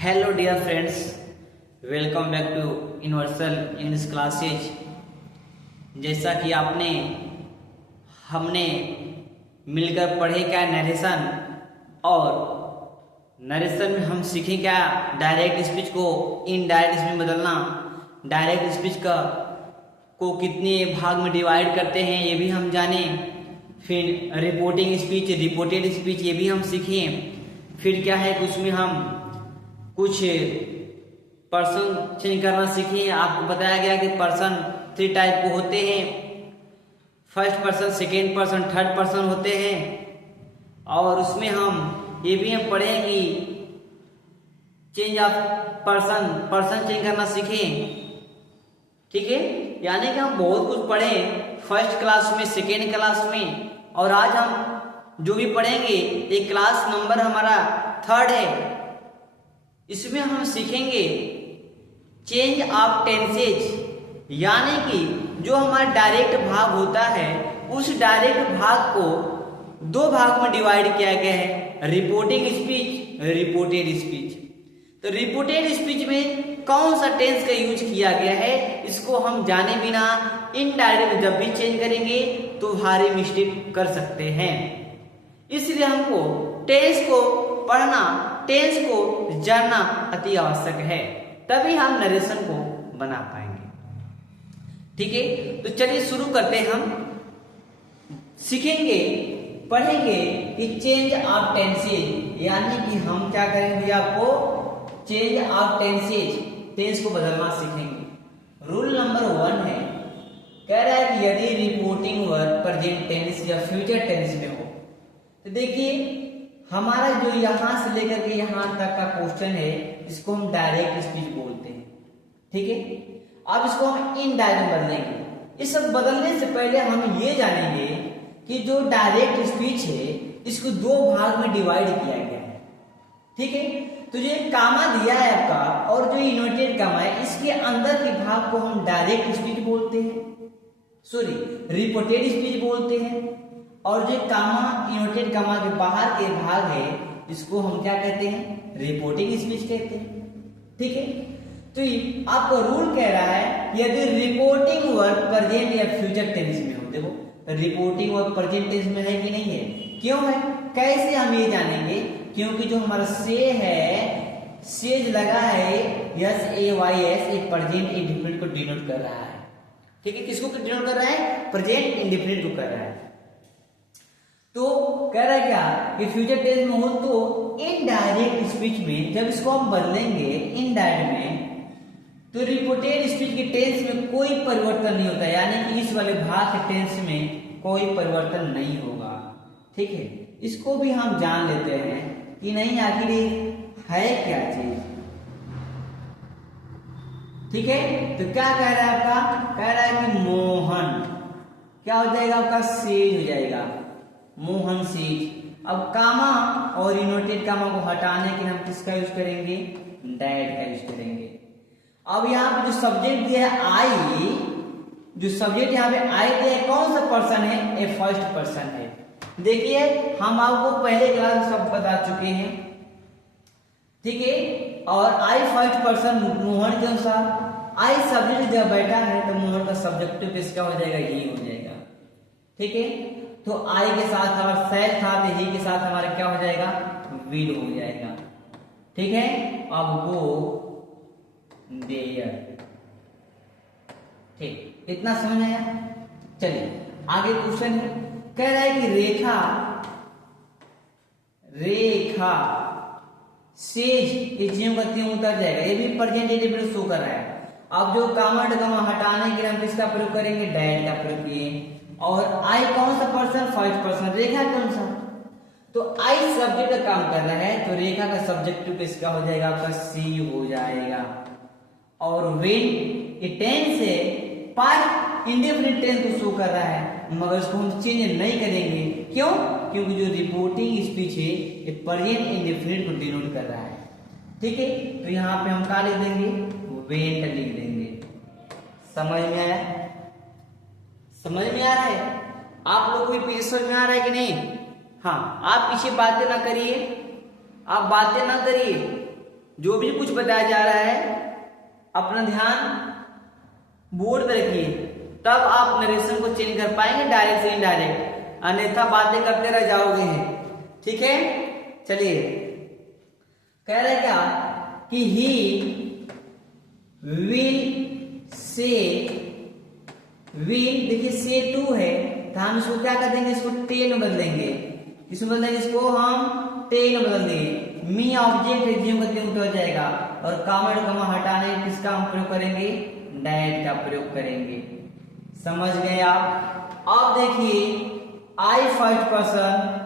Hello dear friends, welcome back to universal English classes. जैसा कि हमने मिलकर पढ़े क्या नरेशन, और नरेशन में हम सीखे क्या डायरेक्ट स्पीच को इनडायरेक्ट स्पीच में बदलना, डायरेक्ट स्पीच को कितने भाग में डिवाइड करते हैं ये भी हम जाने, फिर रिपोर्टिंग स्पीच, रिपोर्टेड स्पीच ये भी हम सीखें। फिर क्या है कि उसमें हम कुछ पर्सन चेंज करना सीखे। आपको बताया गया कि पर्सन 3 टाइप को होते हैं, first person, second person, third person होते हैं। और उसमें हम ये भी हम पढ़े कि चेंज ऑफ पर्सन चेंज करना सीखें। ठीक है, यानी कि हम बहुत कुछ पढ़े फर्स्ट क्लास में, सेकेंड क्लास में, और आज हम जो भी पढ़ेंगे ये क्लास नंबर हमारा 3rd है। इसमें हम सीखेंगे चेंज ऑफ टेंसेज, यानी कि जो हमारा डायरेक्ट भाग होता है उस डायरेक्ट भाग को 2 भाग में डिवाइड किया गया है, रिपोर्टिंग स्पीच, रिपोर्टेड स्पीच। तो रिपोर्टेड स्पीच में कौन सा टेंस का यूज किया गया है इसको हम जाने बिना इनडायरेक्ट जब भी चेंज करेंगे तो भारी मिस्टेक कर सकते हैं। इसलिए हमको टेंस को पढ़ना, टेंस को जानना अति आवश्यक है, तभी हम नरेशन को बना पाएंगे। ठीक है, तो चलिए शुरू करते हैं। हम सीखेंगे, पढ़ेंगे कि चेंज ऑफ टेंसेज, यानी कि हम क्या करेंगे, आपको चेंज ऑफ टेंसेज, टेंस को बदलना सीखेंगे। रूल नंबर 1 है, कह रहा है कि यदि रिपोर्टिंग वर्ब प्रेजेंट टेंस या फ्यूचर टेंस में हो, तो देखिए हमारा जो यहां से लेकर के यहां तक का क्वेश्चन है इसको हम डायरेक्ट स्पीच बोलते हैं। ठीक है, अब इसको हम इनडायरेक्ट बदलेंगे। इस सब बदलने से पहले हम ये जानेंगे कि जो डायरेक्ट स्पीच है इसको 2 भाग में डिवाइड किया गया है। ठीक है, तो जो एक कामा दिया है आपका और जो इन्वर्टेड कामा है, इसके अंदर के भाग को हम डायरेक्ट स्पीच बोलते हैं, सॉरी रिपोर्टेड स्पीच बोलते हैं। और जो कामा, इन्वर्टेड कामा के बाहर के भाग है इसको हम क्या कहते हैं, रिपोर्टिंग स्पीच कहते हैं। ठीक है, तो आपका रूल कह रहा है यदि रिपोर्टिंग वर्ब प्रेजेंट या फ्यूचर टेंस में हो, देखो रिपोर्टिंग वर्ब प्रेजेंट टेंस में है कि नहीं है, क्यों है, कैसे हम ये जानेंगे, क्योंकि जो हमारा से है, सेज लगा है SAYS, एक प्रेजेंट इंडेफिनिट को डिनोट कर रहा है। ठीक है, किसको डिनोट कर रहा है, प्रेजेंट इंडेफिनिट को कर रहा है। तो कह रहा है क्या कि फ्यूचर टेंस में हो तो इनडायरेक्ट स्पीच में जब इसको हम बदलेंगे इनडायरेक्ट में, तो रिपोर्टेड स्पीच के टेंस में कोई परिवर्तन नहीं होता, यानी कि इस वाले भाग के टेंस में कोई परिवर्तन नहीं होगा। ठीक है, इसको भी हम जान लेते हैं कि नहीं आखिर है क्या चीज। ठीक है, तो क्या कह रहा है आपका, कह रहा है कि मोहन क्या हो जाएगा, आपका सेज हो जाएगा, मोहन सेज। अब कामा और इन्वर्टेड कामा को हटाने के लिए हम किसका यूज करेंगे, डैड का यूज करेंगे। अब यहाँ पे जो सब्जेक्ट दिया है आई, जो सब्जेक्ट यहाँ पे आई दिया है कौन सा पर्सन है, ए फर्स्ट पर्सन है। देखिए हम आपको पहले क्लास में सब बता चुके हैं। ठीक है, और आई फर्स्ट पर्सन मोहन के अनुसार आई सब्जेक्ट जब बैठा है तो मोहन का सब्जेक्टिव किसका हो जाएगा, ही हो जाएगा। ठीक है, तो आई के साथ हमारा सेल था, तो ही के साथ हमारा क्या हो जाएगा, विल हो जाएगा। ठीक है, अब गो देयर। ठीक, इतना समझ आया। चलिए आगे क्वेश्चन है, कह रहा है कि रेखा सेज, ये ज्यों का त्यों उतर जाएगा, ये भी प्रेजेंट इंडेफिनिट शो कर रहा है। अब जो कामा डगमा हटाने के लिए हम किसका प्रयोग करेंगे, डैड का प्रयोग किए। और आई कौन सा पर्सन, फर्स्ट पर्सन, रेखा के अनुसार, तो आई सब्जेक्ट का काम कर रहा है, तो रेखा का सब्जेक्टिव किसका हो जाएगा, आपका सी हो जाएगा। और व्हेन ये टेंस है, पास्ट इंडेफिनिट टेंस को शो कर रहा है, मगर इसको हम चेंज नहीं करेंगे, क्यों, क्योंकि जो रिपोर्टिंग स्पीच है ये प्रेजेंट इंडेफिनिट को डिनोट कर रहा है। ठीक है, तो यहाँ पे हम क्या लिख देंगे, वेंट लिख देंगे। समझ में आया, समझ में आ रहा है, आप लोग को भी पीछे समझ में आ रहा है कि नहीं। हाँ, आप पीछे बातें ना करिए, आप बातें ना करिए, जो भी कुछ बताया जा रहा है अपना ध्यान बोर्ड पे रखिए, तब आप नरेशन को चेंज कर पाएंगे डायरेक्ट से इनडायरेक्ट, अन्यथा बातें करते रह जाओगे। ठीक है, चलिए कह रहे क्या कि ही विल से, विल देखिए से टू है तो हम इसको क्या कर देंगे, इसको टेल में बदलेंगे। इसमें बदलेंगे, इसको हम टेल में बदल देंगे। मी ऑब्जेक्ट रिज्यूम करके उतर जाएगा और कामा कमा हटाने किसका हम प्रयोग करेंगे, डैट का प्रयोग करेंगे। समझ गए आप। अब देखिए आई फर्स्ट पर्सन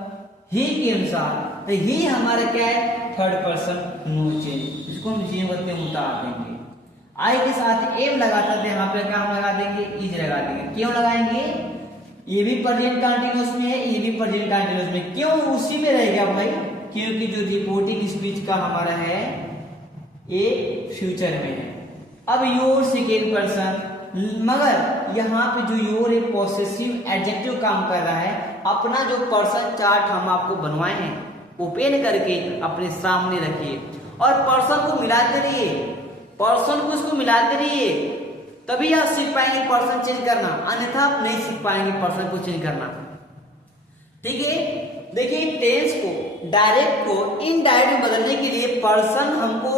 ही के अनुसार, तो ही हमारा क्या है, थर्ड पर्सन नो चेंज, इसको हम जी करके उतार देंगे। आई के साथ एम लगाता थे, यहाँ पे क्या हम लगा देंगे, इज लगा देंगे। क्यों लगाएंगे, ये भी प्रेजेंट कंटीन्यूअस में है, ये भी प्रेजेंट कंटीन्यूअस में, क्यों उसी में रहेगा भाई, क्योंकि जो रिपोर्टिंग स्पीच का हमारा है ये फ्यूचर में है। अब योर सेकेंड पर्सन, मगर यहाँ पे जो योर एक पॉसेसिव एडजेक्टिव काम कर रहा है। अपना जो पर्सन चार्ट हम आपको बनवाए हैं ओपन करके अपने सामने रखिए और पर्सन को मिलाते रहिए, पर्सन को इसको मिलाते रहिए, तभी आप सीख पाएंगे पर्सन चेंज करना, अन्यथा आप नहीं सीख पाएंगे पर्सन को चेंज करना। ठीक है, देखिए टेंस को डायरेक्ट को इनडायरेक्ट बदलने के लिए पर्सन हमको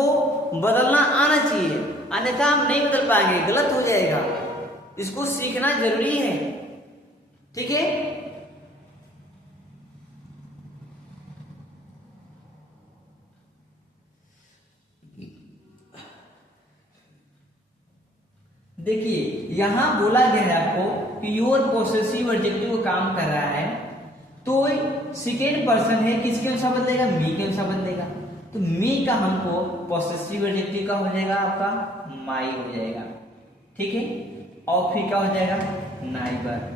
बदलना आना चाहिए, अन्यथा हम नहीं बदल पाएंगे, गलत हो जाएगा। इसको सीखना जरूरी है। ठीक है, देखिए यहां बोला गया है आपको कि योर पॉसेसिव एडजेक्टिव काम कर रहा है, तो सेकेंड पर्सन है, किसके अनुसार बदलेगा, मी के अनुसार बदलेगा। तो मी का हमको पॉसेसिव एडजेक्टिव का हो जाएगा आपका माई हो जाएगा। ठीक है, और फिर क्या हो जाएगा, नाइबर।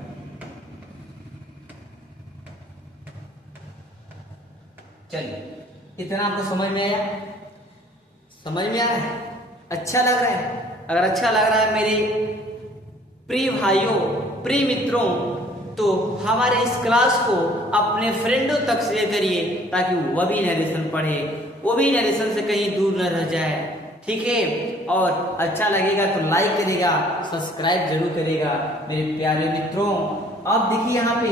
चलिए इतना आपको समझ में आया, समझ में आ रहा है, अच्छा लग रहा है। अगर अच्छा लग रहा है मेरे प्रिय भाइयों, प्रिय मित्रों, तो हमारे इस क्लास को अपने फ्रेंडों तक शेयर करिए ताकि वह भी नरेशन पढ़े, वो भी नरेशन से कहीं दूर न रह जाए। ठीक है, और अच्छा लगेगा तो लाइक करेगा, सब्सक्राइब जरूर करेगा मेरे प्यारे मित्रों। अब देखिए यहाँ पे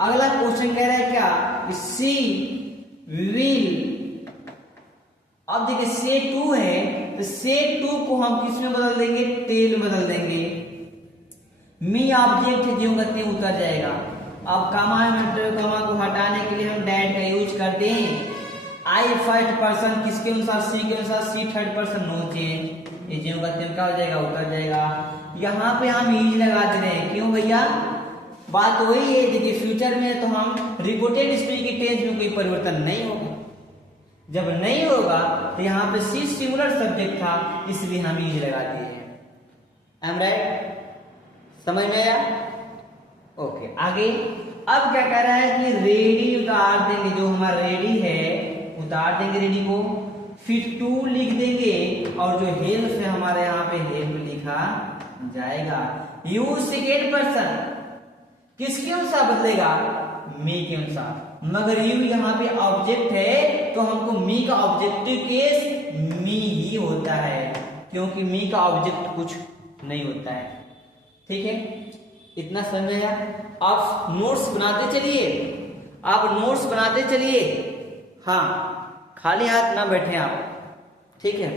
अगला क्वेश्चन कह रहा है क्या, सी विल। अब देखिए से टू है, तो से टू को हम किस में बदल देंगे, टेल में बदल देंगे। मी ऑब्जेक्ट जो गति उतर जाएगा। अब कमा को हटाने के लिए हम डैट का यूज करते हैं। आई फर्स्ट पर्सन किसके अनुसार, सी के अनुसार, सी थर्ड पर्सन नो चेंज, ये जो गति क्या हो जाएगा, उतर जाएगा। यहाँ पे हम इज लगा दे रहे हैं, क्यों भैया, बात वही है। देखिए फ्यूचर में तो हम रिपोर्टेड स्पीच की टेंस में कोई परिवर्तन नहीं होगा, जब नहीं होगा तो यहाँ पे सी सिंगुलर सब्जेक्ट था, इसलिए हम इज लगा दिए हैं। आई एम राइट, समझ में आया। ओके, आगे अब क्या कह रहा है कि रेडी उतार देंगे, जो हमारा रेडी है उतार देंगे रेडी को, फिर टू लिख देंगे और जो हेल्प है हमारे यहाँ पे हेल्प लिखा जाएगा। यू सेकेंड पर्सन किसके अनुसार बदलेगा, मी के अनुसार, मगर यू यहाँ पे ऑब्जेक्ट है तो हमको मी का ऑब्जेक्टिव केस मी ही होता है, क्योंकि मी का ऑब्जेक्ट कुछ नहीं होता है। ठीक है, इतना समझ आया। आप नोट्स बनाते चलिए, आप नोट्स बनाते चलिए, हाँ खाली हाथ ना बैठे आप। ठीक है,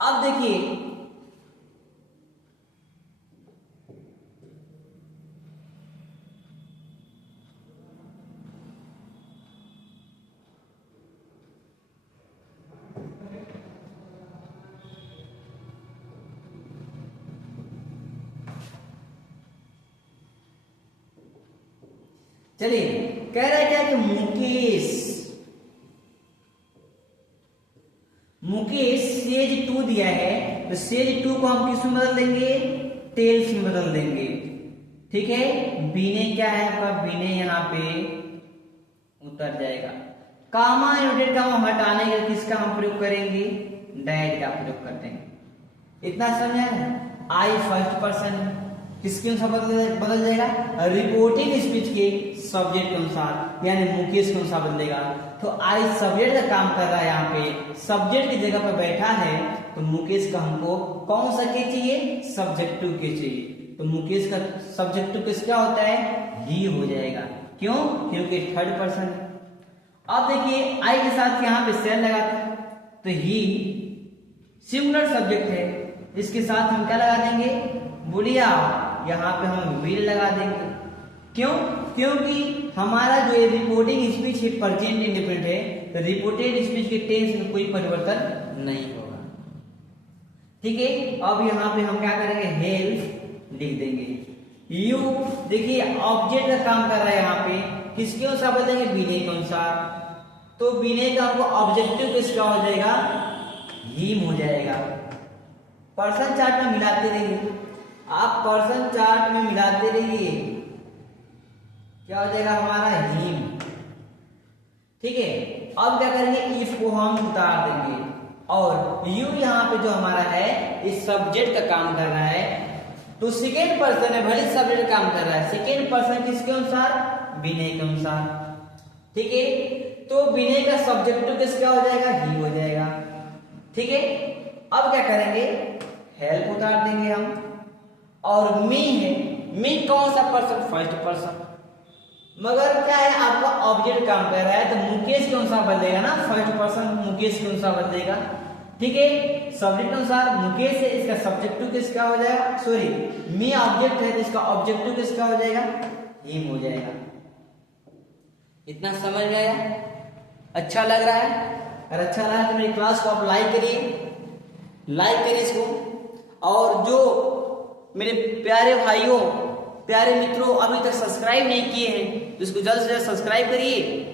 अब देखिए चलिए कह रहा है क्या कि मुकेश सेज टू दिया है, तो सेज टू को हम किस में बदल देंगे, टेल्स में बदल देंगे। ठीक है, बीने क्या है आपका, बीने यहाँ पे उतर जाएगा। कामा इनवर्टेड कामा हटाने के किसका हम प्रयोग करेंगे, डैट का प्रयोग करते हैं। इतना समझ आया। आई फर्स्ट पर्सन किसके अनुसार बदल जाएगा? रिपोर्टिंग स्पीच के सब्जेक्ट के अनुसार, यानी मुकेश के अनुसार बदलेगा। तो आई सब्जेक्ट का काम कर रहा है, यहाँ पे सब्जेक्ट की जगह पर बैठा है, तो मुकेश का हमको कौन सा के चाहिए? सब्जेक्टिव के चाहिए। तो मुकेश का सब्जेक्टिव किस क्या होता है? ही हो जाएगा। क्यों? क्योंकि थर्ड पर्सन है। अब देखिए आई के साथ यहाँ पे सेल लगाते हैं, तो ही सिंगुलर सब्जेक्ट है, इसके साथ हम क्या लगा देंगे? बुढ़िया। यहाँ पे हम विल लगा देंगे। क्यों? क्योंकि हमारा जो ये रिपोर्टिंग स्पीच है प्रेजेंट इंडिफिनिट है, तो रिपोर्टेड स्पीच के टेंस में कोई परिवर्तन नहीं होगा। ठीक है, अब यहाँ पे हम क्या करेंगे? हेल्प लिख देंगे। यू देखिए ऑब्जेक्ट का काम कर रहा है, यहाँ पे किसके अनुसार बदलेंगे? विनय के अनुसार। तो विनय का हमको ऑब्जेक्टिव किसका हो जाएगा? हिम हो जाएगा। पर्सन चार्ट में मिलाते रहिए, आप पर्सन चार्ट में मिलाते रहिए, क्या हो जाएगा हमारा? हिम। ठीक है, अब क्या करेंगे? इफ को हम उतार देंगे, और यू यहाँ पे जो हमारा है इस सब्जेक्ट का काम कर रहा है, तो सेकेंड पर्सन है, भले सब्जेक्ट काम कर रहा है, सेकेंड पर्सन किसके अनुसार? विनय के अनुसार। ठीक है, तो विनय का सब्जेक्टिव किसका हो जाएगा? ही हो जाएगा। ठीक है, अब क्या करेंगे? हेल्प उतार देंगे हम, और मी है, मी कौन सा पर्सन? First person. मगर क्या है, आपका ऑब्जेक्ट काम कर रहा है, तो मुकेश के अनुसार बदलेगा ना, फर्स्ट पर्सन मुकेश के अनुसार बदलेगा। ठीक है, सब्जेक्ट के अनुसार मुकेश है, इसका सब्जेक्टिव किसका हो जाएगा? सॉरी, मी ऑब्जेक्ट है, तो इसका ऑब्जेक्टिव किसका हो जाएगा? हिम हो जाएगा। इतना समझ में आया? अच्छा लग रहा है? अगर अच्छा लगा तो मेरी क्लास को आप लाइक करिए, लाइक करिए इसको, और जो मेरे प्यारे भाइयों, प्यारे मित्रों अभी तक सब्सक्राइब नहीं किए हैं, तो इसको जल्द से जल्द सब्सक्राइब करिए,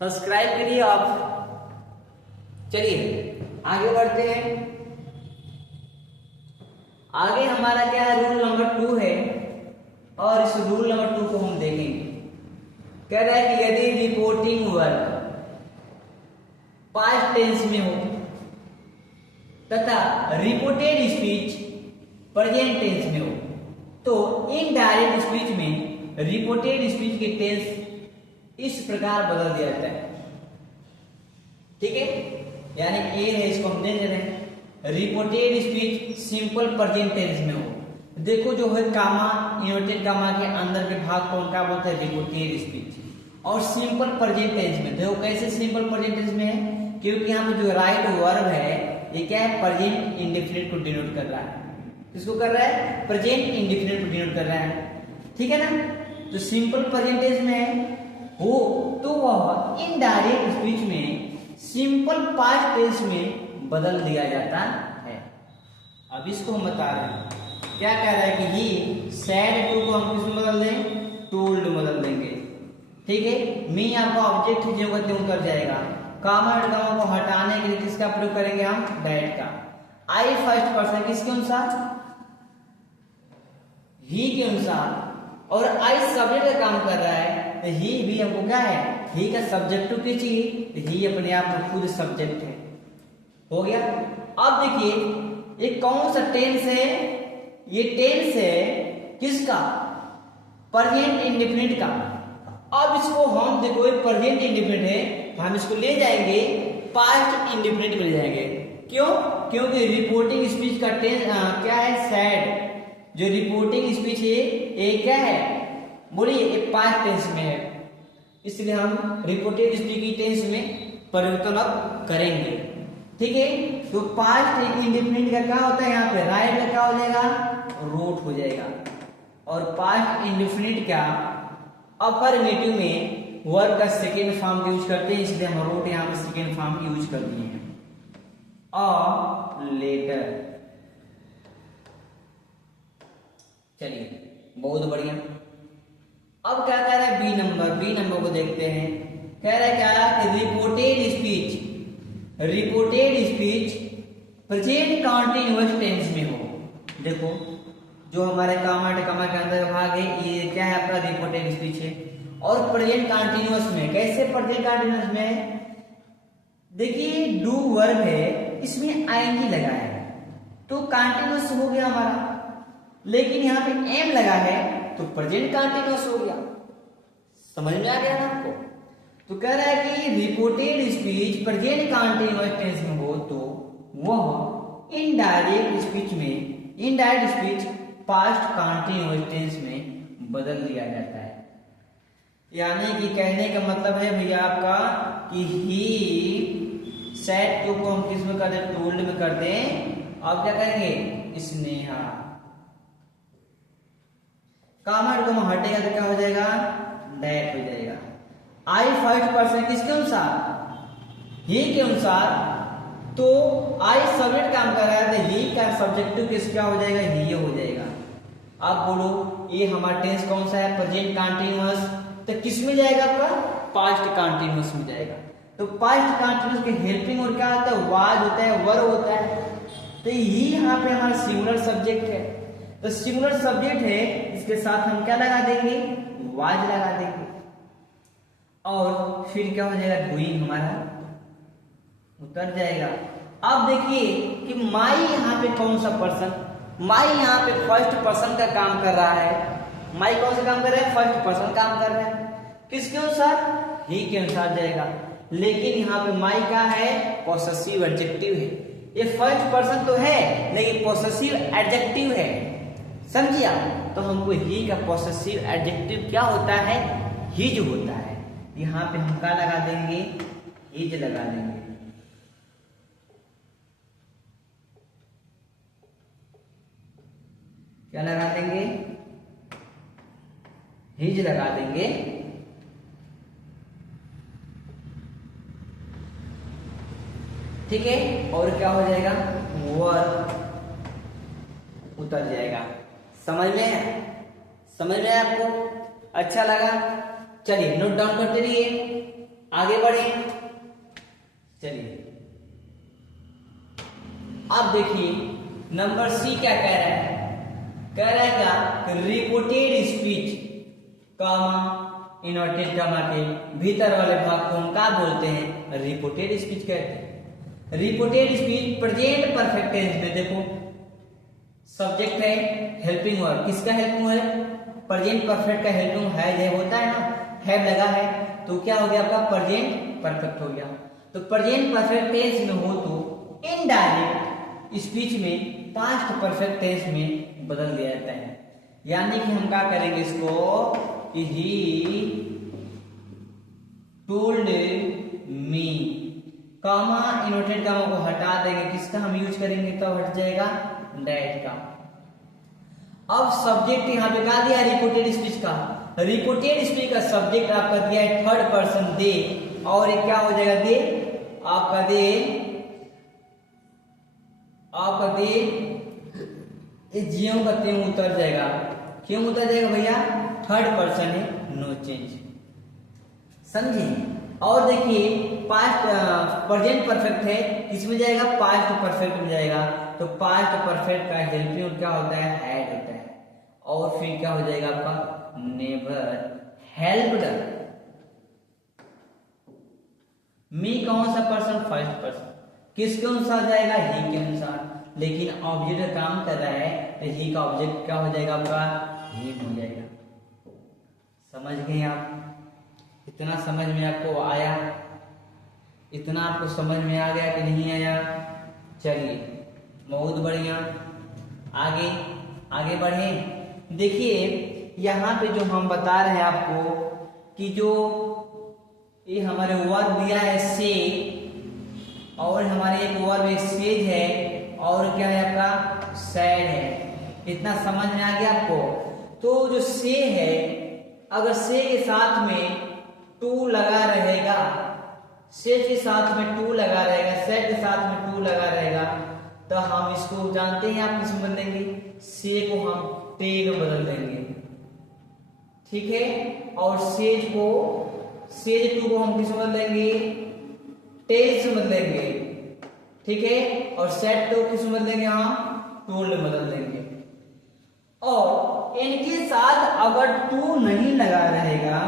सब्सक्राइब करिए आप। चलिए आगे बढ़ते हैं। आगे हमारा क्या है? रूल नंबर 2 है, और इस रूल नंबर 2 को हम देखेंगे। कह रहा है कि यदि रिपोर्टिंग वर्ब पास्ट टेंस में हो तथा रिपोर्टेड स्पीच प्रेजेंट टेंस में हो, तो इनडायरेक्ट स्पीच में रिपोर्टेड स्पीच के टेंस इस प्रकार बदल दिया जाता है। ठीक है, यानी ए है, इसको हम दे रहे हैं reported speech simple present tense में हो। देखो जो है कामा, इन्वर्टेड कामा के अंदर के भाग को क्या बोलते हैं? Reported speech. और सिंपल प्रेजेंट टेंस में देखो कैसे सिंपल प्रेजेंट टेंस में है, क्योंकि यहाँ पे जो राइट वर्ब है ये क्या है? प्रेजेंट इंडेफिनिट को डिनोट कर रहा है। किसको कर रहा है? प्रेजेंट इंडेफिनिट को डिनोट कर रहा है। ठीक है ना, तो सिंपल प्रेजेंट टेंस में हो तो वह इनडायरेक्ट स्पीच में सिंपल पास्ट टेंस में बदल दिया जाता है। अब इसको हम बता रहे हैं, क्या कह रहा है कि ही सैड टू को हम किसमें बदल दें? टोल्ड में बदल देंगे। ठीक है, मी आपका ऑब्जेक्ट की जगह त्यों कर जाएगा। कामा और कामा को हटाने के लिए किसका प्रयोग करेंगे हम? दैट का। आई फर्स्ट पर्सन किसके अनुसार? ही के अनुसार, और आई सब्जेक्ट का काम कर रहा है, तो ही भी हमको क्या है? ही का सब्जेक्टिव क्या चाहिए? तो ही अपने आप में खुद सब्जेक्ट है। हो गया। अब देखिए ये कौन सा टेंस है? ये टेंस है किसका? प्रेजेंट इंडेफिनिट का। अब इसको हम देखो प्रेजेंट इंडेफिनिट है, हम इसको ले जाएंगे पास्ट इंडेफिनिट में ले जाएंगे। क्यों? क्योंकि रिपोर्टिंग स्पीच का टेंस क्या है? सैड। जो रिपोर्टिंग स्पीच है ये क्या है? बोलिए, ये पास्ट टेंस में है, इसलिए हम रिपोर्टेड स्पीच की टेंस में परिवर्तन अब करेंगे। ठीक है, तो पास्ट इंडेफिनिट का क्या होता है? यहाँ पे राइट का क्या हो जाएगा? रोट हो जाएगा। और पास्ट इंडेफिनिट का अफर्मेटिव में वर्ब का सेकेंड फॉर्म यूज करते हैं, इसलिए हम रोट यहाँ पे सेकेंड फॉर्म यूज कर दिए हैं। A letter. चलिए बहुत बढ़िया। अब क्या कह रहा है? B number. बी नंबर को देखते हैं। कह रहा है क्या कि reported speech present continuous tense में हो। देखो जो हमारे कामा के अंदर भाग है ये क्या है? आपका रिपोर्टेड स्पीच है। और प्रेजेंट कंटीन्यूअस में कैसे? प्रेजेंट कंटीन्यूअस में देखिए डू वर्ब है, इसमें आईएनजी लगा है, तो कंटीन्यूअस हो गया हमारा। लेकिन यहाँ पे एम लगा है तो प्रेजेंट कंटिन्यूअस हो गया। समझ में आ गया ना आपको? तो कह रहा है कि reported speech present continuous tense में हो तो वह indirect speech past continuous tense में बदल दिया जाता है। यानी कि कहने का मतलब है भैया आपका कि ही सेड टू को हम किस में कर दें, टोल्ड में कर दें। अब क्या करेंगे, स्नेहा। कामा को हटेगा तो क्या हो जाएगा, डेट हो जाएगा। आई फर्स्ट पर्सन किसके अनुसार, ही के अनुसार। तो आई सब्जेक्ट काम कर रहा है तो ही का सब्जेक्टिव किस क्या हो जाएगा, ही हो जाएगा। अब बोलो ये हमारा टेंस कौन सा है, प्रेजेंट कंटिन्यूअस, तो किस में जाएगा आपका, पास्ट कंटिन्यूअस में जाएगा। तो पास्ट कंटिन्यूअस के हेल्पिंग और क्या होता है, वाज होता है, वर होता है। तो ही यहाँ पे हमारा सिंगुलर सब्जेक्ट है, तो सिंगुलर सब्जेक्ट है, इसके साथ हम क्या लगा देंगे, वाज लगा देंगे। और फिर क्या हो जाएगा, डूइंग हमारा उतर जाएगा। अब देखिए कि माई यहाँ पे कौन सा पर्सन, माई यहाँ पे फर्स्ट पर्सन का काम कर रहा है। माई कौन सा काम कर रहा है, फर्स्ट पर्सन काम कर रहा है। किसके अनुसार, ही के अनुसार जाएगा। लेकिन यहाँ पे माई क्या है, पॉसेसिव एडजेक्टिव है। ये फर्स्ट पर्सन तो है लेकिन पॉसेसिव एडजेक्टिव है, समझिए। तो हमको ही का पॉसेसिव एडजेक्टिव क्या होता है, हिज होता है। यहाँ पे हम क्या लगा देंगे, हिज लगा देंगे। क्या लगा देंगे, हिज लगा देंगे। ठीक है, और क्या हो जाएगा, वर उतर जाएगा। समझ में आपको अच्छा लगा? चलिए नोट डाउन करते रहिए, आगे बढ़े। चलिए अब देखिए नंबर सी क्या कह रहा है, कह रहा है क्या, reported speech comma inverted comma के भीतर वाले भाग को हम क्या बोलते हैं, रिपोर्टेड स्पीच कहते हैं। Reported speech present perfect tense में देखो सब्जेक्ट है, हेल्पिंग वर्ब, किसका हेल्पिंग है, प्रेजेंट परफेक्ट का हेल्पिंग है होता है ना, हैव लगा है तो क्या हो गया आपका, प्रेजेंट परफेक्ट हो गया। तो प्रेजेंट परफेक्ट टेंस में हो तो इनडायरेक्ट स्पीच में पास्ट परफेक्ट टेंस में बदल दिया जाता है। यानी कि हम क्या करेंगे इसको कि he told me, comma inverted कामा को हटा देंगे, किसका हम यूज करेंगे तो हट जाएगा, दैट का। अब सब्जेक्ट यहाँ पे क्या दिया, रिपोर्टेड स्पीच का। रिपोर्टेड स्पीच का सब्जेक्ट आपका दिया है थर्ड पर्सन दे, और ये क्या हो जाएगा, दे आपका दे ये ज्यों का त्यों उतर जाएगा। क्यों उतर जाएगा भैया, थर्ड पर्सन है, नो चेंज, समझे। और देखिए पास्ट प्रेजेंट परफेक्ट है, किसमें जाएगा, पास्ट परफेक्ट में जाएगा। तो पास्ट परफेक्ट का हेल्पिंग क्या होता है, हैड होता है। और फिर क्या हो जाएगा आपका, नेवर हेल्प्ड मी, कौन सा पर्सन, फर्स्ट पर्सन, किसके अनुसार जाएगा, ही के अनुसार। लेकिन ऑब्जेक्ट काम कर रहा है तो ही का ऑब्जेक्ट क्या हो जाएगा आपका, ही हो जाएगा। समझ गए आप? इतना समझ में आपको आया, इतना आपको समझ में आ गया कि नहीं आया? चलिए बहुत बढ़िया, आगे बढ़े। देखिए यहाँ पे जो हम बता रहे हैं आपको कि जो ये हमारे वर्ब दिया है से, और हमारे एक वर्ब सेज है, और क्या है आपका, सैड है। इतना समझ में आ गया आपको? तो जो से है, अगर से के साथ में टू लगा रहेगा, से के साथ में टू लगा रहेगा, सेट के साथ में टू लगा रहेगा, तो हम इसको जानते हैं आप किसमें बदलेंगे, से को हम टे में बदल देंगे, ठीक है। और सेज टू को हम किसमें बदलेंगे, टेल से बदलेंगे, ठीक है। और सेट टू किसमें बदलेंगे, हम टोल्ड में बदल देंगे। और इनके साथ अगर टू नहीं लगा रहेगा,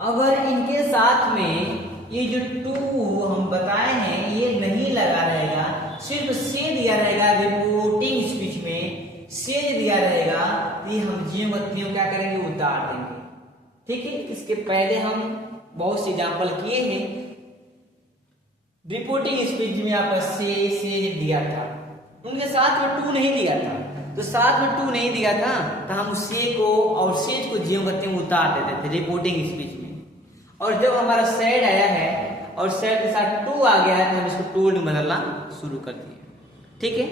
अगर इनके साथ में ये जो टू हम बताए हैं ये नहीं लगा रहेगा, सिर्फ से दिया रहेगा रिपोर्टिंग स्पीच में, सेज दिया रहेगा तो ये हम ज्योमेट्रियों क्या करेंगे, उतार देंगे। ठीक है, इसके पहले हम बहुत से एग्जाम्पल किए हैं। रिपोर्टिंग स्पीच में आपका सेज दिया था, उनके साथ में टू नहीं दिया था, तो साथ में टू नहीं दिया था तो हम से को और सेज को ज्योमेट्री में उतार देते थे रिपोर्टिंग स्पीच में। और जब हमारा सेड आया है और सेड के साथ टू आ गया है तो हम इसको टूल्ड में बदलना शुरू कर दिए। ठीक है,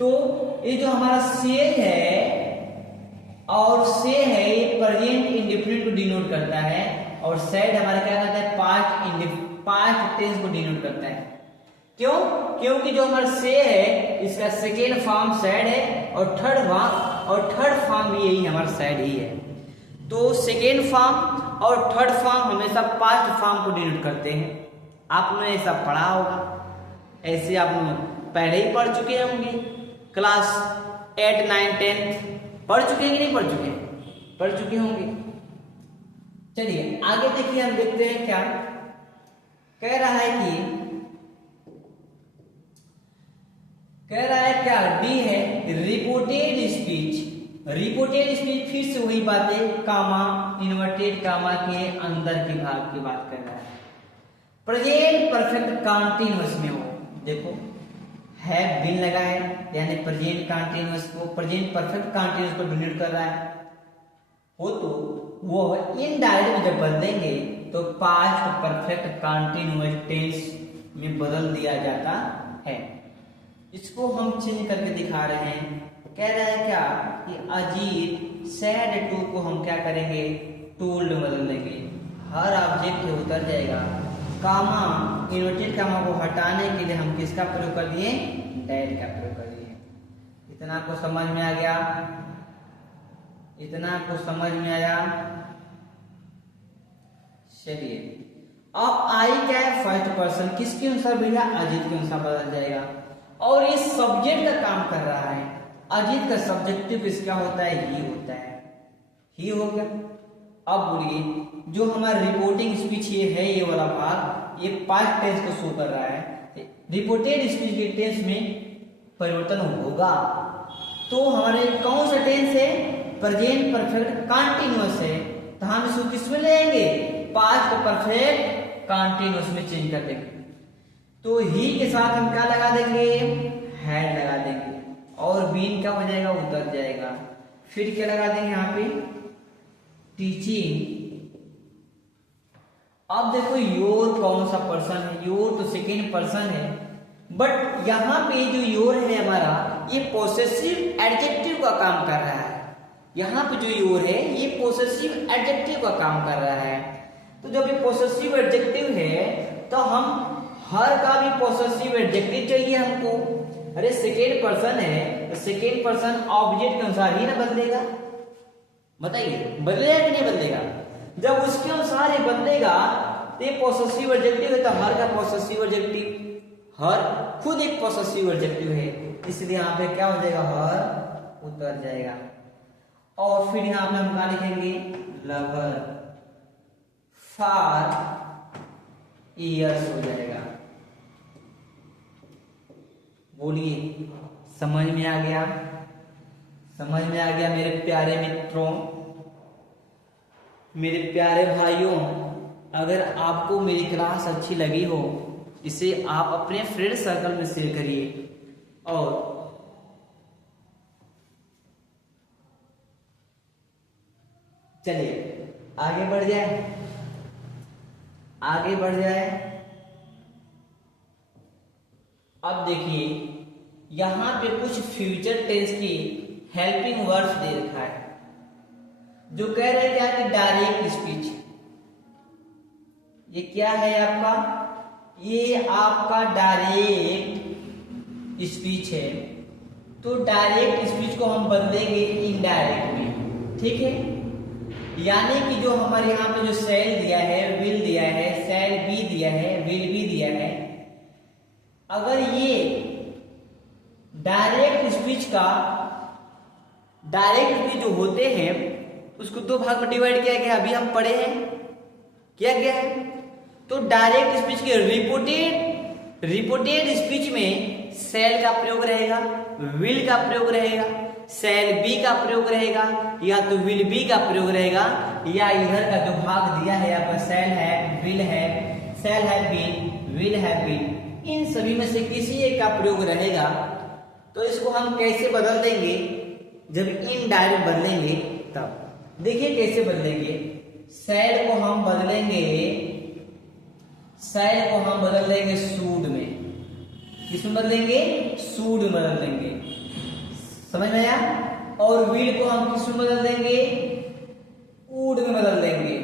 तो ये जो हमारा सेज है और से है ये प्रेजेंट इंडेफिनिट को डिनोट करता है, और सेड हमारा क्या करता है, पास्ट टेंस को डिनोट करता है। क्यों? क्योंकि जो हमारा से है इसका सेकेंड फॉर्म सेड है और थर्ड फॉर्म भी यही हमारा सेड ही है। तो सेकेंड फॉर्म और थर्ड फॉर्म हमेशा पास्ट फॉर्म को डिनोट करते हैं। आपने ऐसा पढ़ा होगा, ऐसे आप पहले ही पढ़ चुके होंगे, क्लास 8, 9, 10 पढ़ चुके हैं कि नहीं पढ़ चुके हैं? पढ़ चुके होंगे। चलिए आगे देखिए, हम देखते हैं क्या कह रहा है क्या डी है रिपोर्टेड स्पीच। रिपोर्टेड स्पीच फिर से वही बातें कामा इन्वर्टेड कामा के अंदर के भाग की बात कर रहा है। प्रेजेंट परफेक्ट कंटीन्यूअस में हो, देखो है बिन लगा है यानी प्रेजेंट कंटीन्यूअस को प्रेजेंट परफेक्ट कंटीन्यूअस को डिनोट कर रहा है हो, तो वो इनडायरेक्ट में जब बदलेंगे तो पास्ट परफेक्ट कंटीन्यूअस टेंस में बदल दिया जाता है। इसको हम चेंज करके दिखा रहे हैं। कह रहा है क्या कि अजीत सैड टू को हम क्या करेंगे, टूल्ड में बदल देंगे। हर ऑब्जेक्ट उतर जाएगा। कामा इन्वर्टेड कामा को हटाने के लिए हम किसका प्रयोग कर दिए, डैट का प्रयोग कर दिए। इतना आपको समझ में आ गया? इतना आपको समझ में आया? चलिए अब आई क्या है, फर्स्ट पर्सन किसके अनुसार भैया, अजीत के अनुसार बदल जाएगा। और ये सब्जेक्ट का काम कर रहा है। अजीत का सब्जेक्टिव किसका होता है, ही होता है, ही हो गया। अब बोलिए जो हमारा रिपोर्टिंग स्पीच ये है, ये वाला भाग ये पास्ट टेंस को शो कर रहा है। रिपोर्टेड स्पीच के टेंस में परिवर्तन होगा। तो हमारे कौन सा टेंस है, प्रेजेंट परफेक्ट कंटीन्यूअस है, तो हम इसको किस में ले आएंगे, पास्ट परफेक्ट कंटीन्यूअस में चेंज कर देंगे। तो ही के साथ हम क्या लगा देंगे, हैड लगा देंगे, और बीन क्या हो जाएगा, उतर जाएगा। फिर क्या लगा देंगे यहाँ पे, टीचिंग। अब देखो योर कौन सा पर्सन है, योर तो सेकेंड पर्सन है, बट यहाँ पे जो योर है हमारा ये पोसेसिव एडजेक्टिव का काम कर रहा है। यहाँ पे जो योर है ये पोसेसिव एडजेक्टिव का काम कर रहा है। तो जब ये पोसेसिव एडजेक्टिव है तो हम हर का भी पोसेसिव एडजेक्टिव चाहिए हमको। अरे सेकेंड पर्सन है तो सेकेंड पर्सन ऑब्जेक्ट के अनुसार ही ना बदलेगा, बताइए बदलेगा कि नहीं बदलेगा? जब उसके अनुसार ही बदलेगा तो ये पोसेसिव एडजेक्टिव है, तो हर का पोसेसिव एडजेक्टिव, हर खुद एक पोसेसिव एडजेक्टिव है, इसलिए यहाँ पे क्या हो जाएगा, हर उतर जाएगा। और फिर यहाँ पे हम क्या लिखेंगे, लवर फॉर ईयर्स हो जाएगा। बोलिए समझ में आ गया? समझ में आ गया मेरे प्यारे मित्रों, मेरे प्यारे भाइयों? अगर आपको मेरी क्लास अच्छी लगी हो इसे आप अपने फ्रेंड सर्कल में शेयर करिए। और चलिए आगे बढ़ जाए, आगे बढ़ जाए। अब देखिए यहां पे कुछ फ्यूचर टेंस की हेल्पिंग वर्ड्स दे रखा है, जो कह रहे हैं क्या कि डायरेक्ट स्पीच। ये क्या है आपका, ये आपका डायरेक्ट स्पीच है। तो डायरेक्ट स्पीच को हम बदलेंगे इनडायरेक्ट में, ठीक है। यानी कि जो हमारे यहाँ पे जो सेल दिया है, विल दिया है, सेल बी दिया है, विल बी दिया है, अगर ये डायरेक्ट स्पीच जो होते हैं उसको दो भाग में डिवाइड किया गया, अभी हम पढ़े हैं, किया गया है। तो डायरेक्ट स्पीच के रिपोर्टेड स्पीच में सेल का प्रयोग रहेगा, विल का प्रयोग रहेगा, सेल बी का प्रयोग रहेगा, या तो विल बी का प्रयोग रहेगा, या इधर का जो भाग दिया है यहाँ पर सेल है, विल है, सेल है बीन, विल है बीन, इन सभी में से किसी एक का प्रयोग रहेगा। तो इसको हम कैसे बदल देंगे, जब इनडायरेक्ट बदलेंगे तब। देखिए कैसे बदलेंगे, सेल को हम बदलेंगे, सेल को हम बदल देंगे सूड में। किसमें बदलेंगे, सूड में बदल देंगे, समझ में आया। और विल को हम किसमें बदल देंगे, वुड में बदल देंगे।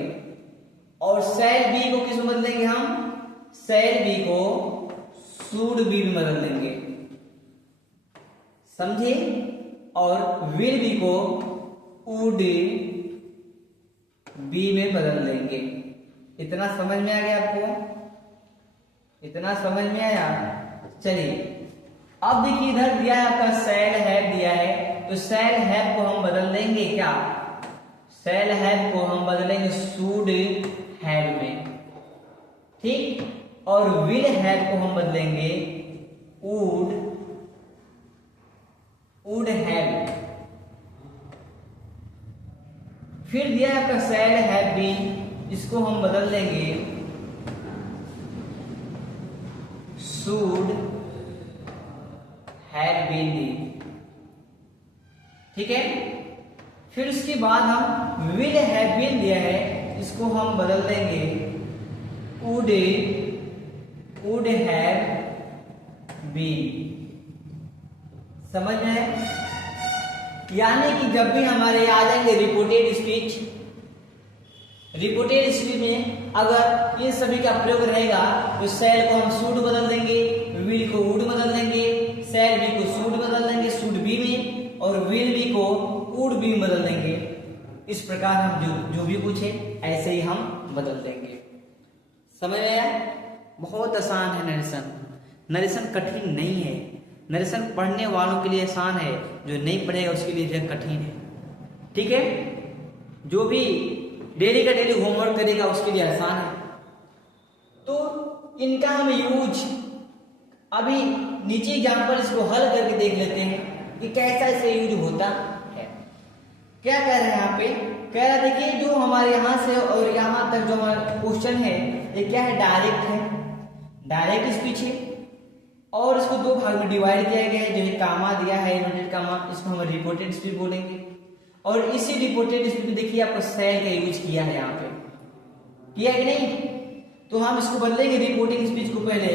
और सेल बी को किसमें बदलेंगे हम, सेल बी को सूड बी में बदल देंगे, समझे। और विल बी को वुड बी में बदल देंगे। इतना समझ में आ गया आपको, इतना समझ में आया। चलिए अब देखिए इधर दिया है आपका सेल हैव दिया है, तो सेल हैव को हम बदल देंगे क्या, सेल हैव को हम बदलेंगे शुड हैव में, ठीक। और विल हैव को हम बदलेंगे वुड हैव। फिर दिया है आपका सेल हैव बीन, इसको हम बदल देंगे शुड हैव बीन दी, ठीक है। फिर उसके बाद हम विल हैव बीन दिया है, इसको हम बदल देंगे वुड हैव बीन, समझ में है। यानी कि जब भी हमारे आ जाएंगे रिपोर्टेड स्पीच, रिपोर्टेड स्पीच में अगर ये सभी का प्रयोग रहेगा तो सेल को हम सूड बदल देंगे, विल को वुड बदल देंगे, सेल बी को सूड बदल देंगे सूड बी में, और विल बी को वुड बी में बदल देंगे। इस प्रकार हम जो भी पूछे ऐसे ही हम बदल देंगे, समझ में आया। बहुत आसान है नरेशन, नरेशन कठिन नहीं है। नरेशन पढ़ने वालों के लिए आसान है, जो नहीं पढ़ेगा उसके लिए कठिन है, ठीक है। जो भी डेली का डेली होमवर्क करेगा उसके लिए आसान है। तो इनका हम यूज अभी नीचे एग्जाम्पल इसको हल करके देख लेते हैं कि कैसा इसे यूज होता है। क्या कह रहे हैं यहाँ पे, कह रहा देखिए जो हमारे यहाँ से और यहाँ तक जो हमारा क्वेश्चन है ये क्या है, डायरेक्ट है, डायरेक्ट स्पीच है। और इसको दो भाग में डिवाइड किया गया है, जो है कामा दिया है, इनवर्टेड कामा, इसको हम रिपोर्टेड स्पीच बोलेंगे। और इसी रिपोर्टेड स्पीच में देखिए आपको सेल का यूज किया है, यहाँ पे किया कि नहीं। तो हम इसको बदलेंगे रिपोर्टिंग स्पीच को पहले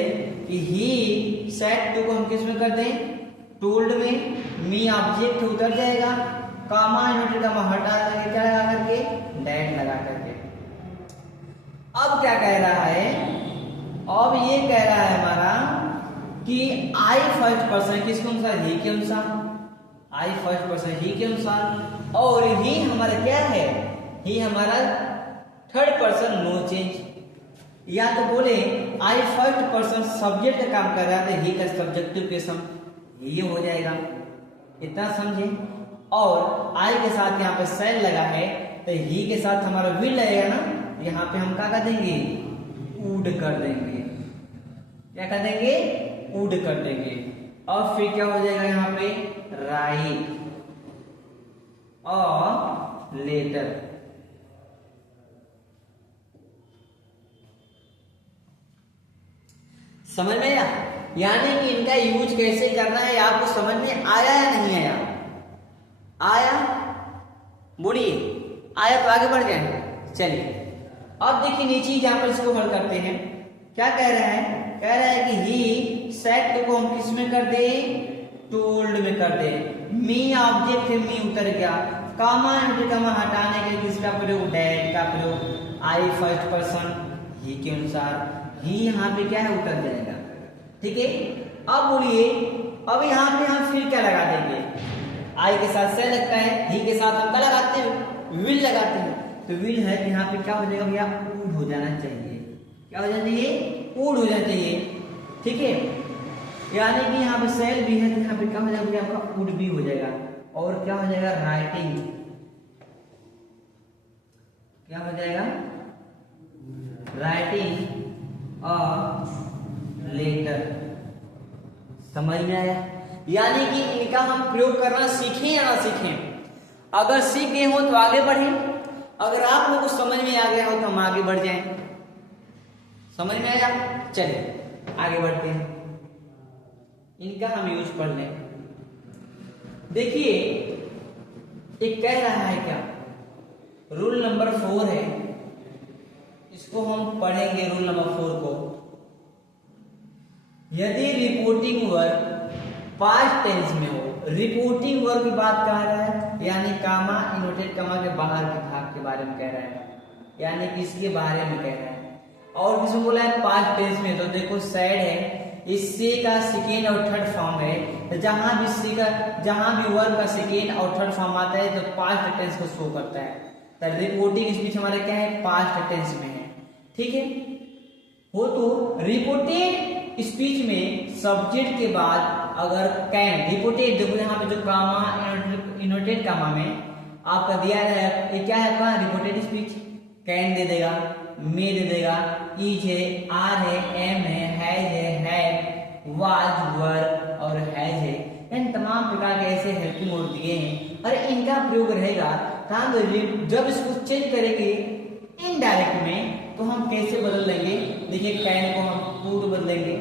कि ही सेड टू को हम किस में कर दें, टोल्ड में, मी ऑब्जेक्ट उतर जाएगा, कामा इनवर्टेड कामा हटा देंगे, क्या लगा करके, दैट लगा करके। अब क्या कह रहा है, अब ये कह रहा है हमारा कि आई फर्स्ट पर्सन किसके अनुसार, ही के अनुसार, आई फर्स्ट पर्सन ही के अनुसार। और ही हमारा क्या है, ही हमारा थर्ड पर्सन नो चेंज। या तो बोले आई फर्स्ट पर्सन सब्जेक्ट का काम कर रहा है, ही का सब्जेक्टिव के सम ये हो जाएगा, इतना समझे। और आई के साथ यहाँ पे सेल लगा है, तो ही के साथ हमारा विल लगेगा ना, यहाँ पे हम क्या कर देंगे, वुड कर देंगे, क्या कर देंगे, वुड कर देंगे। और फिर क्या हो जाएगा यहाँ पे, राइट और लेटर। समझ में आया, यानी कि इनका यूज कैसे करना है आपको समझ में आया या नहीं आया, आया, बोलिए आया तो आगे बढ़ जाए। चलिए अब देखिए नीचे जहां पर इसको हल करते हैं, क्या कह रहा है, कह रहा है कि ही सेट को हम किस में कर दे, टोल्ड में कर दे, मी ऑब्जेक्ट है, मी उतर गया, कामा कामा हटाने के लिए किसका प्रयोग, डैट का प्रयोग, आई फर्स्ट पर्सन ही के अनुसार, ही यहाँ पे क्या है, उतर जाएगा, ठीक है। अब बोलिए, अब यहाँ पे हम फिर क्या लगा देंगे, आई के साथ से लगता है, ही के साथ हम क्या लगाते हैं, विल लगाते हैं। तो विल है यहाँ पे क्या हो जाएगा भैया, वुड हो जाना चाहिए, क्या हो जाना चाहिए, वुड हो जाना चाहिए, ठीक है। यानी कि यहाँ पे सेल भी है, तो यहाँ पे क्या हो जाएगा, आपका वुड भी हो जाएगा। और क्या हो जाएगा, राइटिंग, क्या हो जाएगा, राइटिंग और लेटर। समझ में आया, यानी कि इनका हम प्रयोग करना सीखें या ना सीखें। अगर सीख गए हो तो आगे बढ़ें, अगर आप लोगों को समझ में आ गया हो तो हम आगे बढ़ जाएं। समझ में आया? चलिए आगे बढ़ते हैं, इनका हम यूज पढ़ लें। देखिए एक कह रहा है क्या, रूल नंबर 4 है, इसको हम पढ़ेंगे। रूल नंबर 4 को, यदि रिपोर्टिंग वर्क पास्ट टेंस में हो, रिपोर्टिंग वर्क की बात कर रहा है, यानी कामा इन्वर्टेड कामा के बाहर के भाग के बारे में कह रहा है, यानी कि इसके बारे में कह रहा है। और किसमें बोला है? पास्ट टेंस में। तो देखो सैड है, इससे का सेकेंड और थर्ड फॉर्म है, तो जहां भी वर्ब का सेकेंड और थर्ड फॉर्म आता है तो पास्ट टेंस को शो करता है। तो रिपोर्टिंग स्पीच हमारे क्या है? पास्ट टेंस में है। ठीक है, हो तो रिपोर्टेड स्पीच में सब्जेक्ट के बाद अगर कैन, रिपोर्टेड, देखो यहाँ पे जो कामा इन्वर्टेड कामा में आपका दिया है, ये क्या है आपका? Reported speech. कैन दे देगा, मे दे देगा, इज है, आर है, एम है, हैज, वाज, वर और हैज है। इन तमाम प्रकार के ऐसे हेल्पिंग वर्ड दिए हैं और इनका प्रयोग रहेगा। जब इसको चेंज करेंगे इनडायरेक्ट में तो हम कैसे बदल लेंगे? देखिए कैन को हम टू बदलेंगे,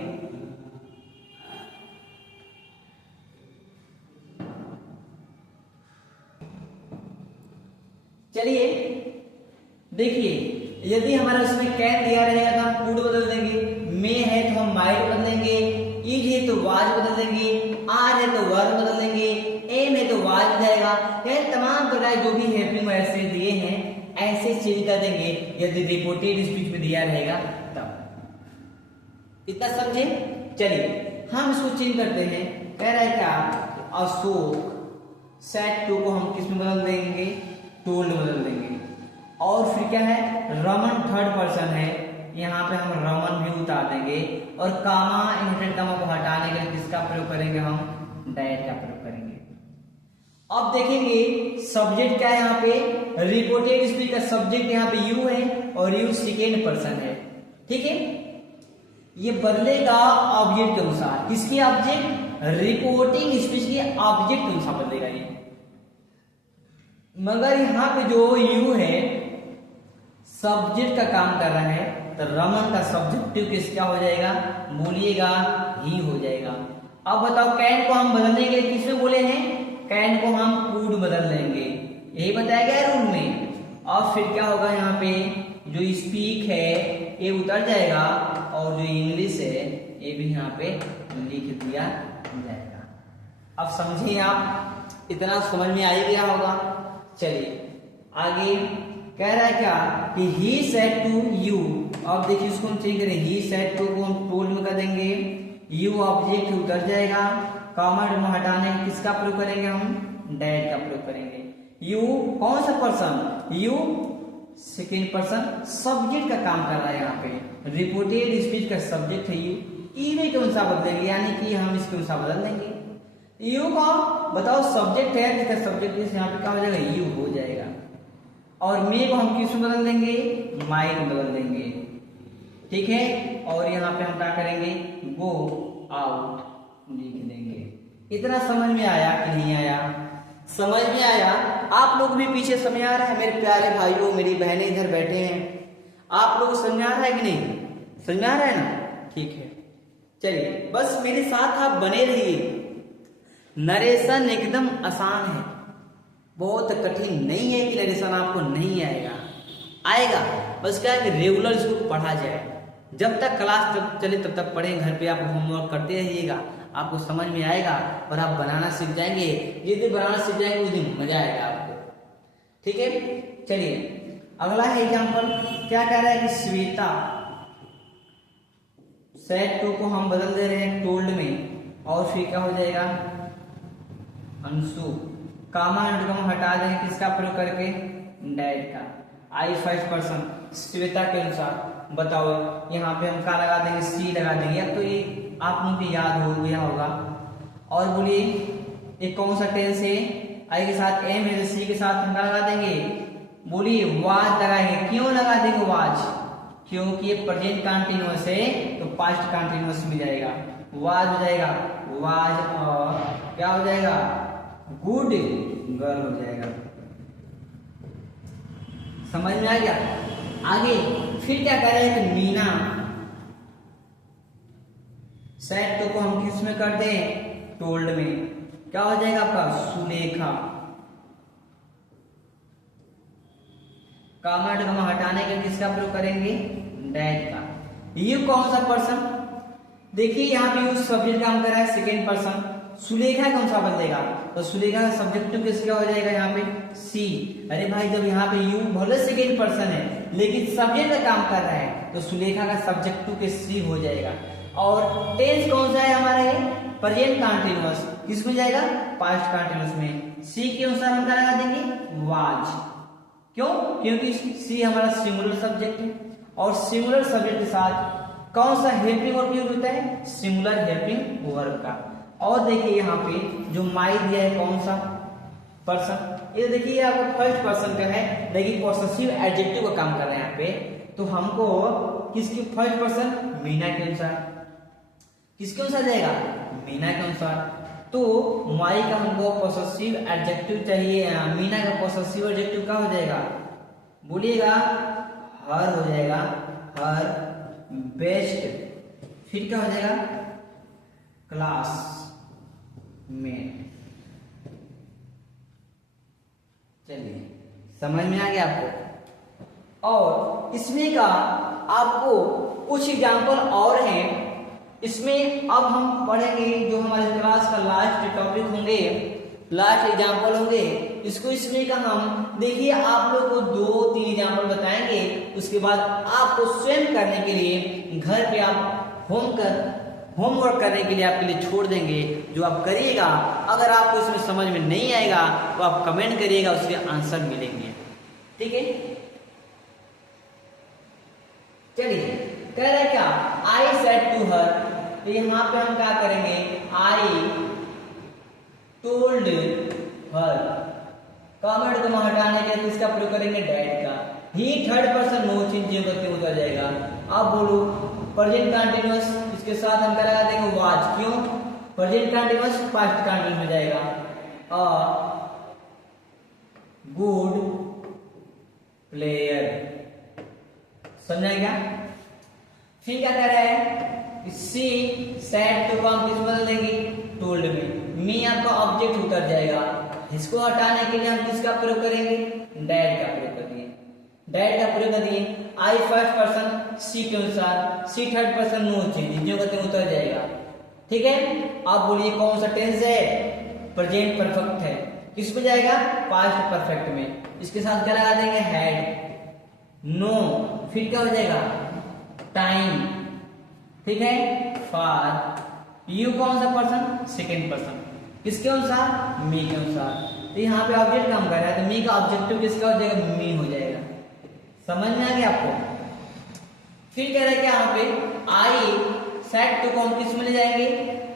चलिए देखिए, यदि हमारा उसमें कैन दिया रहेगा तो हम कुड बदल देंगे, मे है तो हम माइट बदलेंगे, इज है तो वाज बदल देंगे, आर है तो वर बदल देंगे, एम है तो वाज हो जाएगा। यह तमाम प्रकार जो भी हेल्पिंग ऐसे दिए हैं ऐसे चेंज कर देंगे यदि रिपोर्टेड स्पीच में दिया रहेगा तब। इतना समझे? चलिए हम इसको चेंज करते हैं। कह रहा है क्या? अशोक, सेट टू को हम किस में बदल देंगे? टोल्ड बदल देंगे। और फिर क्या है? रमन थर्ड पर्सन है, यहाँ पे हम रमन भी उतार देंगे। और कामा इन्वर्टेड कामा को हटाने के लिए किसका प्रयोग करेंगे? हम दैट का प्रयोग करेंगे। अब देखेंगे सब्जेक्ट क्या है यहाँ पे? रिपोर्टेड स्पीच का सब्जेक्ट यहाँ पे यू है और यू सेकेंड पर्सन है। ठीक है, ये बदलेगा ऑब्जेक्ट के अनुसार। किसकी ऑब्जेक्ट? रिपोर्टिंग स्पीच की ऑब्जेक्ट के अनुसार बदलेगा ये। मगर यहाँ पे जो यू है सब्जेक्ट का काम कर रहा है, तो रमन का सब्जेक्टिव किस क्या हो जाएगा? बोलिएगा ही हो जाएगा। अब बताओ कैन को हम बदलने के लिए किसमें बोले हैं? कैन को हम कुड बदल देंगे, यही बताया गया है रूल में। और फिर क्या होगा? यहाँ पे जो स्पीक है ये उतर जाएगा और जो इंग्लिश है ये भी यहाँ पे लिख दिया जाएगा। अब समझिए आप, इतना समझ में आ ही गया होगा। चलिए आगे कह रहा है क्या कि ही सेड टू यू। अब देखिए इसको हम चेंज करें, ही सेड टू को हम टोल्ड में कर देंगे, यू ऑब्जेक्ट उतर जाएगा, कॉमा हटाने किसका प्रयोग करेंगे? हम डैड का प्रयोग करेंगे। यू कौन सा person? You second person, subject का काम कर रहा है यहाँ पे। रिपोर्टेड स्पीच का सब्जेक्ट है यू, ईवे के अनुसार बदलेंगे, यानी कि हम इसके अनुसार बदल देंगे। यू को बताओ सब्जेक्ट है, जिसका सब्जेक्ट यहाँ पे क्या हो जाएगा? यू हो जाएगा। और मे को हम किस में बदल देंगे? माई में बदल देंगे। ठीक है, और यहाँ पे हम क्या करेंगे? गो आउट लिख देंगे। इतना समझ में आया कि नहीं आया? समझ में आया? आप लोग भी पीछे समझ आ रहा है? मेरे प्यारे भाइयों, मेरी बहनें इधर बैठे हैं, आप लोग समझ आ रहा है कि नहीं? समझ में आ रहा है ना? ठीक है, चलिए बस मेरे साथ आप बने रहिए। नरेशन एकदम आसान है, बहुत कठिन नहीं है कि नरेशन आपको नहीं आएगा, आएगा। बस क्या है कि रेगुलर इसको पढ़ा जाए। जब तक क्लास तक चले तब तक पढ़ें, घर पे आप होमवर्क करते रहिएगा, आपको समझ में आएगा और आप बनाना सीख जाएंगे। जिस दिन बनाना सीख जाएंगे उस दिन मजा आएगा आपको। ठीक है, चलिए अगला है एग्जाम्पल। क्या कह रहा है कि श्वेता, सेट टू को हम बदल दे रहे हैं टोल्ड में, और फिर क्या हो जाएगा? अंशु, कामा एंड कॉमा हटा देंगे, किसका प्रयोग करके? डैड का। आई फर्स्ट पर्सन, श्वेता के अनुसार बताओ, यहाँ पे हम क्या लगा देंगे? सी लगा देंगे। अब तो ये आप लोगों को याद हो गया होगा। और बोलिए ये कौन सा टेंस है? आई के साथ एम है, सी के साथ हम लगा देंगे, बोलिए वाज लगाएंगे। क्यों लगा देंगे वाज? क्योंकि ये प्रेजेंट कंटीन्यूअस है तो पास्ट कंटीन्यूअस में जाएगा। वाज हो जाएगा वाज और क्या हो जाएगा गुड गर्ल हो जाएगा। समझ में आ गया? आगे फिर क्या कर रहे हैं कि मीना सेट टू को हम किस में कर दें टोल्ड में, क्या हो जाएगा आपका सुलेखा। कामा टू कामा हटाने के किसका प्रयोग करेंगे डैड का। यू कौन सा पर्सन, देखिए यहाँ पे यूज सब्जेक्ट काम कर रहा है सेकेंड पर्सन, सुलेखा कौन सा बदलेगा तो सुलेखा का सब्जेक्टिव किसका हो जाएगा यहाँ पे सी। अरे भाई जब यहाँ पे यू भले सेकेंड पर्सन है लेकिन सब्जेक्ट का काम कर रहा है तो सुलेखा का सब्जेक्टिव के सी हो जाएगा। और टेंस कौन सा है हमारा ये प्रेजेंट कंटीन्यूअस, किस में जाएगा पास्ट कंटीन्यूअस में। सी के अनुसार हम क्या लगा देंगे वाज, क्यों क्योंकि सी हमारा सिंगुलर सब्जेक्ट है और सिंगुलर सब्जेक्ट के साथ कौन सा हेल्पिंग वर्ब यूज होता है सिंगुलर हेल्पिंग वर्ब का। और देखिए यहाँ पे जो माई दिया है कौन सा पर्सन, ये देखिए आपको फर्स्ट पर्सन का है लेकिन पॉसेसिव एडजेक्टिव का काम कर रहे हैं यहाँ पे, तो हमको किसकी फर्स्ट पर्सन मीना के अनुसार, किसके अनुसार जाएगा मीना के अनुसार। तो माई का हमको पॉसेसिव एडजेक्टिव चाहिए, मीना का पॉसेसिव एडजेक्टिव क्या हो जाएगा बोलिएगा हर हो जाएगा, हर बेस्ट, फिर क्या हो जाएगा क्लास में। चलिए समझ में आ गया आपको। और इसमें का आपको कुछ एग्जाम्पल और हैं, इसमें अब हम पढ़ेंगे जो हमारे क्लास का लास्ट टॉपिक होंगे, लास्ट एग्जाम्पल होंगे इसको। इसमें का हम देखिए आप लोग को 2-3 एग्जाम्पल बताएंगे, उसके बाद आपको स्वयं करने के लिए घर पे आप होमवर्क करने के लिए आपके लिए छोड़ देंगे, जो आप करिएगा। अगर आपको इसमें समझ में नहीं आएगा तो आप कमेंट करिएगा, उसके आंसर मिलेंगे, ठीक है। चलिए कह रहे क्या आई सेड टू हर, तो यहाँ पे हम क्या करेंगे आई टोल्ड हर, कमेंट को हटाने के लिए किसका प्रयोग करेंगे डैड का। ही थर्ड पर्सन नो चेंज करके उतर जाएगा। अब बोलो प्रेजेंट कंटीन्यूअस, इसके साथ हम क्या लगा देंगे वाज, क्यों प्रेजेंट कंटीन्यूअस पास्ट कंटीन्यूअस में जाएगा। अ गुड प्लेयर, समझा क्या। फिर क्या कर रहा है सी सेड टू को हम किस बदल देंगे टोल्ड में, मी आपका ऑब्जेक्ट उतर जाएगा। इसको हटाने के लिए हम किसका प्रयोग करेंगे डैड का प्रयोग कर दिए, डैड का प्रयोग कर दिए। आई फर्स्ट पर्सन सी के अनुसार, सी थर्ड पर्सन नो चेंज, जो कहते उतर जाएगा, ठीक है। अब बोलिए कौन सा टेंस है प्रेजेंट परफेक्ट है, किस में जाएगा पास्ट परफेक्ट में। इसके साथ क्या लगा देंगे हैड नो, फिर क्या हो जाएगा टाइम, ठीक है। फॉर यू कौन सा पर्सन सेकेंड पर्सन, किसके अनुसार मी के अनुसार। तो यहाँ पे ऑब्जेक्ट काम कर रहा है तो मी का ऑब्जेक्टिव किसका हो जाएगा मी हो जाएगा। समझ में आ गया आपको। फिर कह रहा है क्या यहाँ पे आई सेड टू को हम किस में ले जाएंगे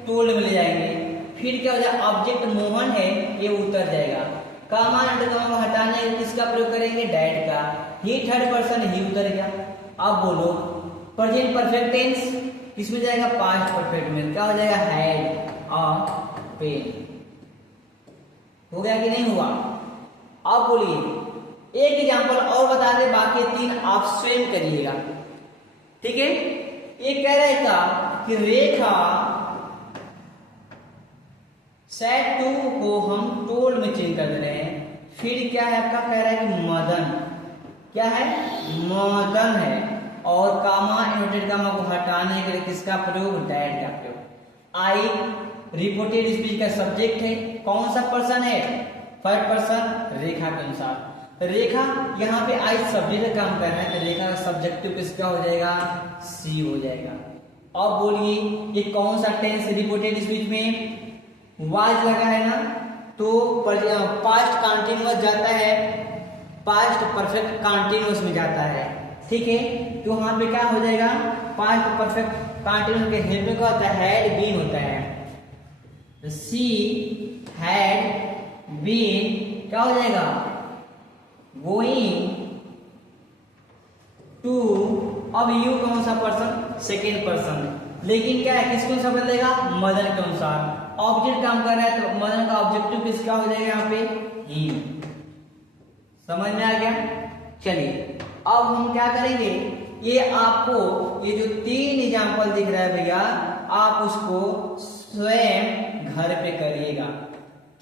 टोल्ड में ले जाएंगे। फिर क्या हो जाएगा ऑब्जेक्ट मोहन है ये उतर जाएगा। कामा को हटाने किसका प्रयोग करेंगे डैड का। ही थर्ड पर्सन ही उतर गया। अब बोलो प्रेजेंट परफेक्ट टेंस किसमें जाएगा पास्ट परफेक्ट में, क्या हो जाएगा हैड अ पेन। हो गया कि नहीं हुआ। अब बोलिए एक एग्जांपल और बता दे, बाकी 3 आप स्वयं करिएगा, ठीक है। ये कह रहा है का कि रेखा सेड टू को हम टोल्ड में चेंज कर दे रहे हैं। फिर क्या है आपका कह रहा है कि मदन, क्या है मदन है। और कामा इन्वर्टेड कामा को हटाने के लिए किसका प्रयोग डैड का प्रयोग। आई रिपोर्टेड स्पीच का सब्जेक्ट है, कौन सा पर्सन है थर्ड पर्सन रेखा के अनुसार। रेखा यहाँ पे आई सब्जेक्ट का काम कर रहा है तो रेखा का सब्जेक्टिव किसका हो जाएगा सी हो जाएगा। अब बोलिए ये कौन सा टेंस रिपोर्टेड स्पीच में वाज लगा है ना, तो पास्ट कंटिन्यूअस जाता है, पास्ट परफेक्ट कंटिन्यूअस में जाता है, ठीक है। तो वहां पे क्या हो जाएगा पास्ट परफेक्ट कंटिन्यूअस के हेल्प में क्या होता है हैड बीन होता है। सी हैड बीन क्या हो जाएगा गोइंग टू। अब यू कौन सा पर्सन सेकेंड पर्सन, लेकिन क्या है, किसके अनुसार बदलेगा, मदन के अनुसार। ऑब्जेक्ट काम कर रहा है तो मदन का ऑब्जेक्टिव किसका हो जाएगा यहाँ पे, ही। समझ में आ गया। चलिए अब हम क्या करेंगे, ये आपको ये जो 3 एग्जाम्पल दिख रहा है भैया, आप उसको स्वयं घर पे करिएगा,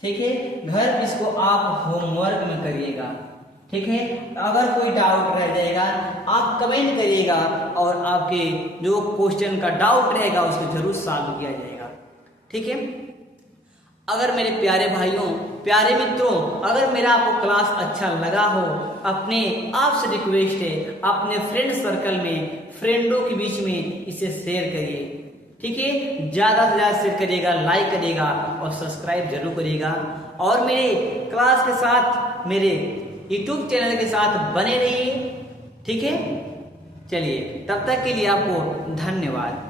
ठीक है। घर पे इसको आप होमवर्क में करिएगा, ठीक है। अगर कोई डाउट रह जाएगा आप कमेंट करिएगा और आपके जो क्वेश्चन का डाउट रहेगा उसको जरूर सॉल्व किया जाएगा, ठीक है। अगर मेरे प्यारे भाइयों, प्यारे मित्रों, अगर मेरा आपको क्लास अच्छा लगा हो, अपने आपसे रिक्वेस्ट है, अपने फ्रेंड सर्कल में, फ्रेंडों के बीच में इसे शेयर करिए, ठीक है। ज्यादा से ज्यादा शेयर करिएगा, लाइक करिएगा और सब्सक्राइब जरूर करिएगा। और मेरे क्लास के साथ, मेरे यूट्यूब चैनल के साथ बने रहिए, ठीक है। चलिए तब तक के लिए आपको धन्यवाद।